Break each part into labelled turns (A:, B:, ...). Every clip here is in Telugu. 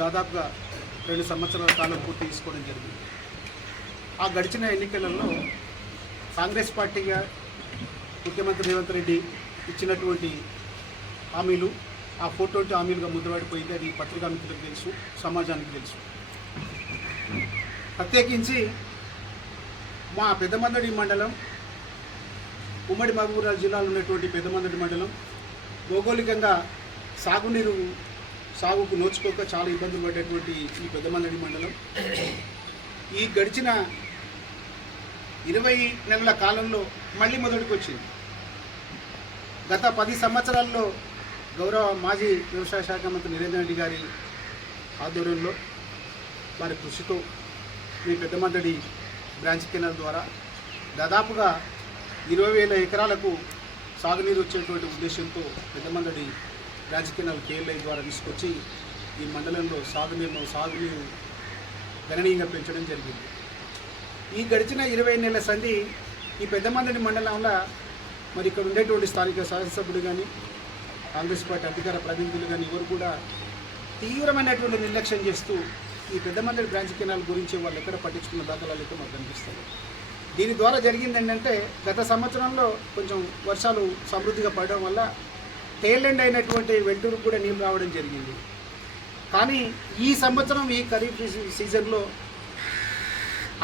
A: దాదాపుగా రెండు సంవత్సరాల కాలం పూర్తి తీసుకోవడం జరిగింది. ఆ గడిచిన ఎన్నికలలో కాంగ్రెస్ పార్టీగా ముఖ్యమంత్రి రేవంత్ రెడ్డి ఇచ్చినటువంటి హామీలు ఆ ఫోర్ హామీలుగా ముద్రపడిపోయింది అది పత్రికా మిత్రులకు తెలుసు సమాజానికి తెలుసు. ప్రత్యేకించి మా పెద్దమందడి మండలం ఉమ్మడి మహబూబ్ జిల్లాలో ఉన్నటువంటి పెద్దమందడి మండలం భౌగోళికంగా సాగునీరు సాగుకు నోచుకోక చాలా ఇబ్బందులు పడేటువంటి ఈ పెద్దమందడి మండలం. ఈ గడిచిన ఇరవై నెలల కాలంలో మళ్ళీ మొదటికి వచ్చింది గత పది సంవత్సరాల్లో గౌరవ మాజీ వ్యవసాయ శాఖ మంత్రి నిరేంద్ర రెడ్డి గారి ఆధ్వర్యంలో వారి కృషితో మీ పెద్దమందడి బ్రాంచ్ కెనాల్ ద్వారా దాదాపుగా ఇరవై వేల ఎకరాలకు సాగునీరు వచ్చేటువంటి ఉద్దేశంతో పెద్దమందడి బ్రాంచ్ కెనాల్ కేఎల్ఐ ద్వారా తీసుకొచ్చి ఈ మండలంలో సాగునీరు సాగునీరు గణనీయంగా పెంచడం జరిగింది. ఈ గడిచిన ఇరవై నెలల సంధి ఈ పెద్దమందడి మండలంలో మరి ఇక్కడ ఉండేటువంటి స్థానిక శాసనసభ్యుడు కానీ కాంగ్రెస్ పార్టీ అధికార ప్రతినిధులు కానీ ఎవరు కూడా తీవ్రమైనటువంటి నిర్లక్ష్యం చేస్తూ ఈ పెద్దమందడి బ్రాంచ్ కెనాల్ గురించి వాళ్ళు ఎక్కడ పట్టించుకున్న దాఖలాలు అయితే మాకు కనిపిస్తుంది దీని ద్వారా జరిగింది ఏంటంటే గత సంవత్సరంలో కొంచెం వర్షాలు సమృద్ధిగా పడడం వల్ల టేల్ ఎండ్ అయినటువంటి వెంటూరు కూడా నీళ్ళు రావడం జరిగింది. కానీ ఈ సంవత్సరం ఈ ఖరీఫ్ సీజన్లో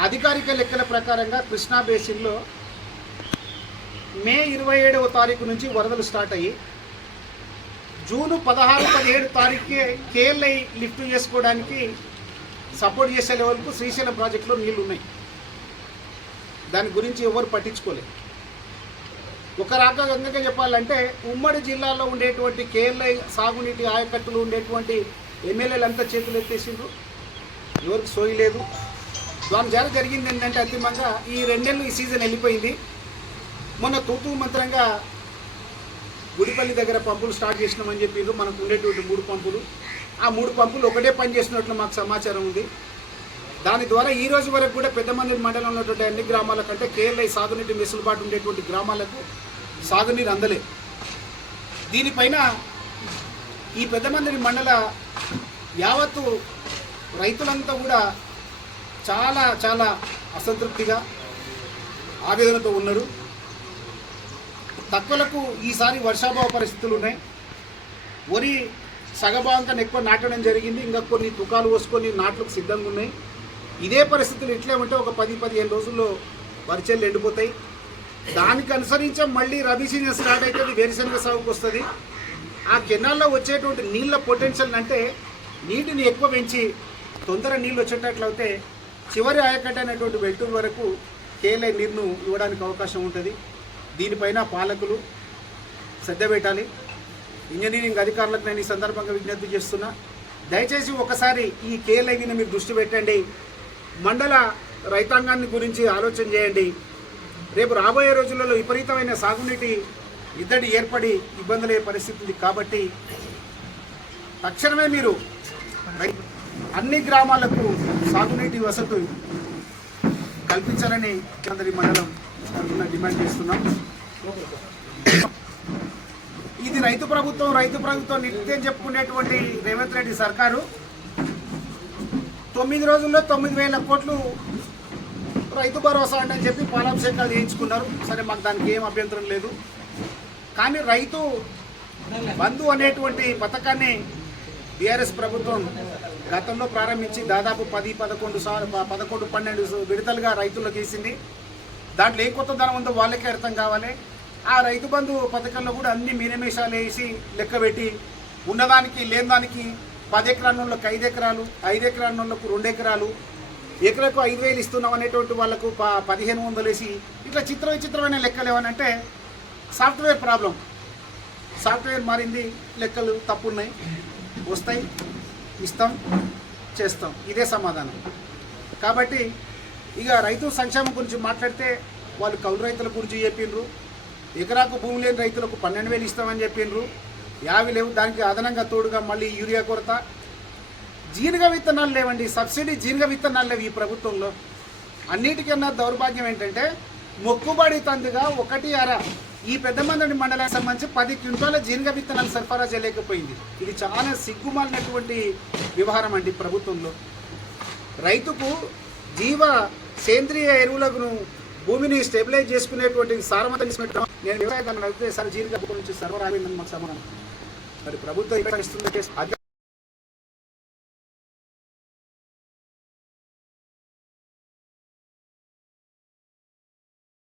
A: అధికారిక లెక్కల ప్రకారంగా కృష్ణా బేసిన్లో మే ఇరవై ఏడవ తారీఖు నుంచి వరదలు స్టార్ట్ అయ్యి జూన్ పదహారు పదిహేడు తారీఖుకే కేఎల్ఐ లిఫ్ట్ చేసుకోవడానికి సపోర్ట్ చేసే లెవెల్కు శ్రీశైలం ప్రాజెక్టులో నీళ్ళు ఉన్నాయి దాని గురించి ఎవరు పట్టించుకోలేదు. ఒక రకంగా చెప్పాలంటే ఉమ్మడి జిల్లాలో ఉండేటువంటి కేఎల్ఐ సాగునీటి ఆయకట్టులు ఉండేటువంటి ఎమ్మెల్యేలు అంతా చేతులు ఎత్తేసిండ్రు. ఎవరికి సోయి లేదు. దాని ద్వారా జరిగింది ఏంటంటే అంతిమంగా ఈ రెండేళ్ళు ఈ సీజన్ వెళ్ళిపోయింది. మొన్న తూతూ మంత్రంగా గుడిపల్లి దగ్గర పంపులు స్టార్ట్ చేసినామని చెప్పిండ్రు మనకు ఉండేటువంటి మూడు పంపులు. ఆ మూడు పంపులు ఒకటే పని చేసినట్లు మాకు సమాచారం ఉంది. దాని ద్వారా ఈ రోజు వరకు కూడా పెద్దమంది మండలంలో ఉన్నటువంటి అన్ని గ్రామాల కంటే కేరళ సాగునీటి వెసులుబాటు ఉండేటువంటి గ్రామాలకు సాగునీరు అందలే. దీనిపైన ఈ పెద్దమందిరి మండల యావత్తు రైతులంతా కూడా చాలా చాలా అసంతృప్తిగా ఆవేదనతో ఉన్నారు. తక్కువలకు ఈసారి వర్షాభావ పరిస్థితులు ఉన్నాయి. వరి సగభాగం కన్నా ఎక్కువ నాటడం జరిగింది. ఇంకా కొన్ని తుకాలు పోసుకొని నాట్లకు సిద్ధంగా ఉన్నాయి. ఇదే పరిస్థితులు ఇట్లే ఉంటే ఒక పది పదిహేను రోజుల్లో వరిచేళ్ళు ఎండిపోతాయి. దానికి అనుసరించే మళ్ళీ రబీ సీజన్ స్టార్ట్ అవుతుంది వేరుశనగ సాగుకు వస్తుంది. ఆ కెనాల్లో వచ్చేటువంటి నీళ్ళ పొటెన్షియల్ అంటే నీటిని ఎక్కువ పెంచి తొందర నీళ్ళు వచ్చేటట్లయితే చివరి ఆయకట్ట అనేటువంటి వెల్టూరు వరకు కేఎల్ఐ నీరును ఇవ్వడానికి అవకాశం ఉంటుంది. దీనిపైన పాలకులు శ్రద్ధ పెట్టాలి. ఇంజనీరింగ్ అధికారులకు నేను ఈ సందర్భంగా విజ్ఞప్తి చేస్తున్నా. దయచేసి ఒకసారి ఈ కేఎల్ఐని మీరు దృష్టి పెట్టండి. మండల రైతాంగాన్ని గురించి ఆలోచన చేయండి. రేపు రాబోయే రోజులలో విపరీతమైన సాగునీటి ఇద్దడి ఏర్పడి ఇబ్బందులయ్యే పరిస్థితి ఉంది కాబట్టి తక్షణమే మీరు రై- అన్ని గ్రామాలకు సాగునీటి వసతి కల్పించాలని అందరి మండలం తరఫున డిమాండ్ చేస్తున్నాం. ఇది రైతు ప్రభుత్వం రైతు ప్రభుత్వం నిత్యం చెప్పుకునేటువంటి రేవంత్ రెడ్డి సర్కారు. తొమ్మిది రోజుల్లో తొమ్మిది వేల కోట్లు రైతు భరోసా అంటే అని చెప్పి పాలాభిషేకాలు చేయించుకున్నారు. సరే మాకు దానికి ఏం అభ్యంతరం లేదు. కానీ రైతు బంధు అనేటువంటి పథకాన్ని బీఆర్ఎస్ ప్రభుత్వం గతంలో ప్రారంభించి దాదాపు పది పదకొండు సార్లు పదకొండు పన్నెండు విడతలుగా రైతులకు వేసింది దాంట్లో ఏ కొత్త ధనం ఉందో వాళ్ళకే అర్థం కావాలి. ఆ రైతు బంధు పథకంలో కూడా అన్ని మీనమేషాలు వేసి లెక్కబెట్టి ఉన్నదానికి లేని దానికి పది ఎకరాల వాళ్ళకి ఐదు ఎకరాలు ఐదు ఎకరాల వాళ్ళకు రెండు ఎకరాలు ఎకరకు ఐదు వేలు ఇస్తున్నాం అనేటువంటి వాళ్ళకు ప పదిహేను వందలు వేసి ఇట్లా చిత్ర విచిత్రమైన లెక్కలు ఏమనంటే సాఫ్ట్వేర్ ప్రాబ్లం. సాఫ్ట్వేర్ మారింది లెక్కలు తప్పున్నాయి వస్తాయి ఇస్తాం చేస్తాం. ఇదే సమాధానం. కాబట్టి ఇక రైతు సంక్షేమం గురించి మాట్లాడితే వాళ్ళు కౌలు రైతుల గురించి చెప్పిండ్రు ఎకరాకు భూమి లేని రైతులకు పన్నెండు వేలు ఇస్తామని చెప్పిండ్రు యావి లేవు దానికి అదనంగా తోడుగా మళ్ళీ యూరియా కొరత. జీనుగ విత్తనాలు లేవండి సబ్సిడీ జీనుగ విత్తనాలు లేవు ఈ ప్రభుత్వంలో. అన్నిటికన్నా దౌర్భాగ్యం ఏంటంటే మొక్కుబడి తందుగా ఒకటి అర ఈ పెద్ద మందండి మండలానికి సంబంధించి పది క్వింటాల జీనుగ విత్తనాలు సరఫరా చేయలేకపోయింది. ఇది చాలా సిగ్గుమాలినటువంటి వ్యవహారం అండి ప్రభుత్వంలో. రైతుకు జీవ సేంద్రియ ఎరువులను భూమిని స్టెబిలైజ్ చేసుకునేటువంటి సారవంతం నేను నేను దాన్ని నడిపితే సార్ జీరిగా నుంచి సర్వర్ మాకు సమానం. మరి ప్రభుత్వం ఇక్కడ ఇస్తుంది